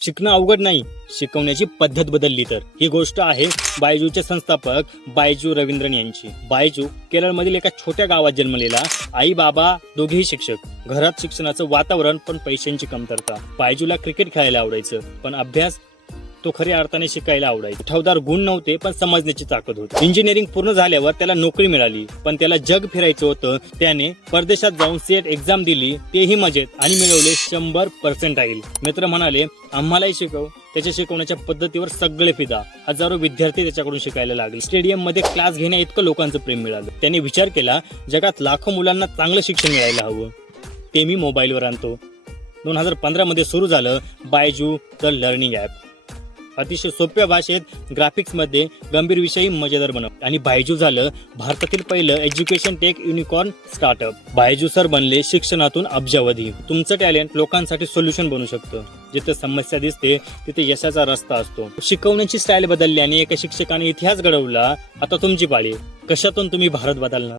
शिकणं अवघड नाही, शिकवण्याची पद्धत बदलली तर. ही गोष्ट आहे बायजूचे संस्थापक बायजू रवींद्रन यांची. बायजू केरळमधील एका छोट्या गावात जन्मलेला. आई बाबा दोघेही शिक्षक. घरात शिक्षणाचं वातावरण पण पैशांची कमतरता. बायजूला क्रिकेट खेळायला आवडायचं, पण अभ्यास तो खऱ्या अर्थाने शिकायला आवडायचा. ठेवदार गुण नव्हते, पण समजण्याची ताकद होती. इंजिनिअरिंग पूर्ण झाल्यावर त्याला नोकरी मिळाली, पण त्याला जग फिरायचं होतं. त्याने परदेशात जाऊन सेट एक्झाम दिली, तेही मजेत, आणि मिळवले 100% मित्र म्हणाले आम्हालाही शिकव. त्याच्या शिकवण्याच्या पद्धतीवर सगळे फिदा. हजारो विद्यार्थी त्याच्याकडून शिकायला लागले. स्टेडियम मध्ये क्लास घेण्या इतकं लोकांचं प्रेम मिळालं. त्याने विचार केला जगात लाखो मुलांना चांगलं शिक्षण मिळायला हवं, ते मी मोबाईलवर आणतो. 2015 मध्ये सुरू झालं बायजू द लर्निंग ॲप. अतिशय सोप्या भाषेत ग्राफिक्समध्ये गंभीर विषयी मजेदार बनव. आणि बायजू झालं भारतातील पहिलं education tech unicorn startup. Byju sir बनले शिक्षणातून अब्जावधी. तुमचं टॅलेंट लोकांसाठी सोल्युशन बनू शकतं. जिथे समस्या दिसते तिथे यशाचा रस्ता असतो. शिकवण्याची स्टाईल बदलली आणि एका शिक्षकाने इतिहास घडवला. आता तुमची पाळी. कशातून तुम्ही भारत बदलणार?